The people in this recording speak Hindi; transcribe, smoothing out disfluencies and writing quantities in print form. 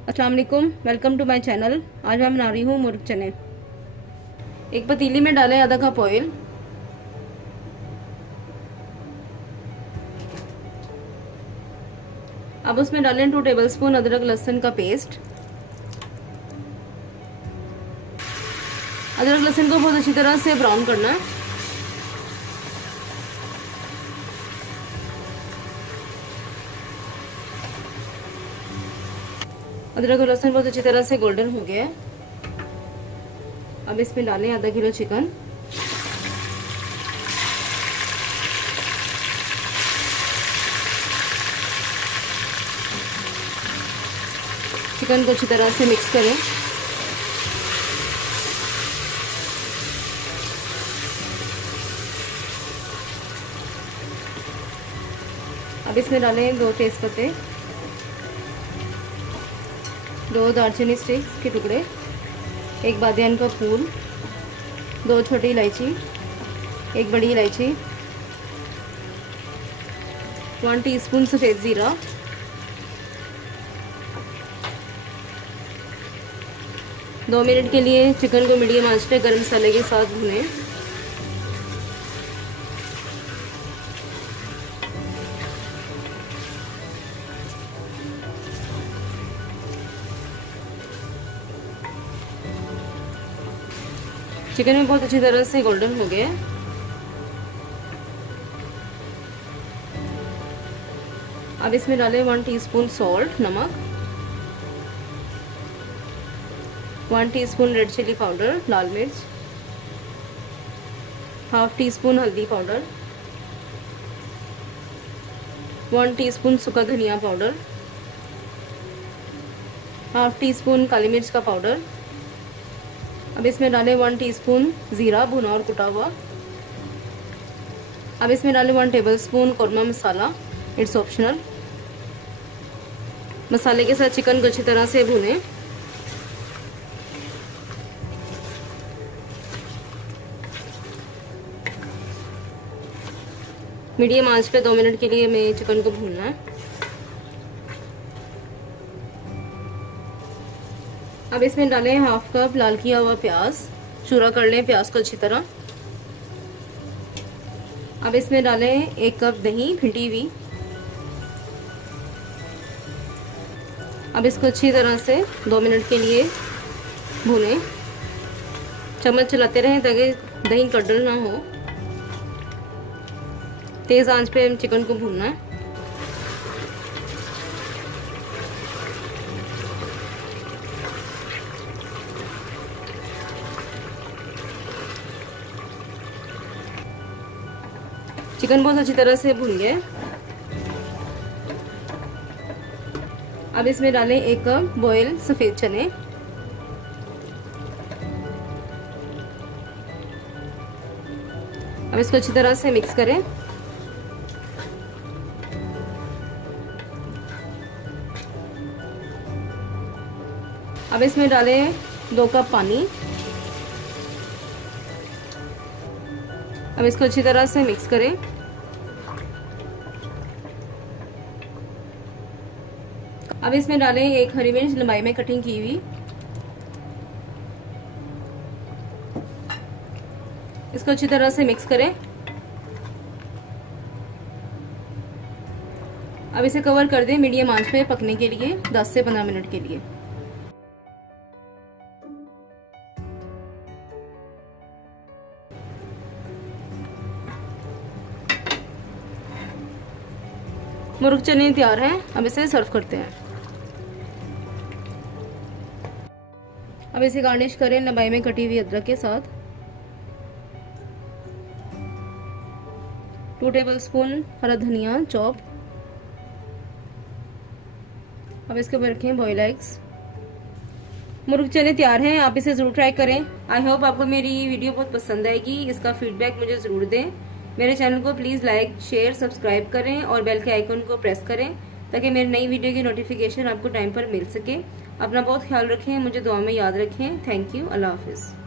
अस्सलाम वालेकुम, वेलकम टू माय चैनल। आज मैं बना रही हूँ मुर्ग चने। एक पतीली में डालें आधा कप ऑयल। अब उसमें डालें 2 टेबलस्पून अदरक लहसुन का पेस्ट। अदरक लहसुन को बहुत अच्छी तरह से ब्राउन करना है। अदरक और लहसुन बहुत अच्छी तरह से गोल्डन हो गया है। अब इसमें डालें आधा किलो चिकन। चिकन को अच्छी तरह से मिक्स करें। अब इसमें डालें 2 तेजपत्ते, 2 दालचीनी स्टिक्स के टुकड़े, 1 बादियान का फूल, 2 छोटी इलायची, 1 बड़ी इलायची, 1 टीस्पून सफ़ेद ज़ीरा, 2 मिनट के लिए चिकन को मीडियम आंच पे गरम मसाले के साथ भूनें। चिकन में बहुत अच्छी तरह से गोल्डन हो गया। अब इसमें डालें 1 टीस्पून सॉल्ट, नमक, 1 टीस्पून रेड चिली पाउडर, लाल मिर्च, हाफ टीस्पून हल्दी पाउडर, 1 टीस्पून सूखा धनिया पाउडर, हाफ टीस्पून काली मिर्च का पाउडर। अब इसमें डालें 1 टीस्पून ज़ीरा भुना और कुटा हुआ। अब इसमें डालें 1 tablespoon korma masala, it's optional. मसाले के साथ चिकन को अच्छी तरह से भूनें। मीडियम आंच पे 2 मिनट के लिए हमें चिकन को भूनना है। अब इसमें डालें हाफ कप लाल किया हुआ प्याज, चूरा कर लें प्याज को अच्छी तरह। अब इसमें डालें 1 कप दही फेंटी हुई। अब इसको अच्छी तरह से 2 मिनट के लिए भूनें। चम्मच चलाते रहें ताकि दही कड़ल ना हो। तेज़ आंच पे चिकन को भूनना है। चिकन बहुत अच्छी तरह से भून गया। अब इसमें डालें 1 कप बॉयल सफ़ेद चने। अब इसको अच्छी तरह से मिक्स करें। अब इसमें डालें 2 कप पानी। अब इसको अच्छी तरह से मिक्स करें। अब इसमें डालें 1 हरी मिर्च लंबाई में कटिंग की हुई। इसको अच्छी तरह से मिक्स करें। अब इसे कवर कर दें मीडियम आंच पे पकने के लिए 10 से 15 मिनट के लिए। मुर्ग चने तैयार हैं। अब इसे सर्व करते हैं। अब इसे गार्निश करें लंबाई में कटी हुई अदरक के साथ। 2 टेबलस्पून हरा धनिया चॉप। अब इसके ऊपर रखें बॉयल एग्स। मुर्ग चने तैयार हैं। आप इसे ज़रूर ट्राई करें। आई होप आपको मेरी वीडियो बहुत पसंद आएगी। इसका फीडबैक मुझे ज़रूर दें। मेरे चैनल को प्लीज़ लाइक, शेयर, सब्सक्राइब करें और बेल के आइकन को प्रेस करें ताकि मेरी नई वीडियो की नोटिफिकेशन आपको टाइम पर मिल सके। अपना बहुत ख्याल रखें, मुझे दुआ में याद रखें। Thank you. अल्लाह हाफिज़।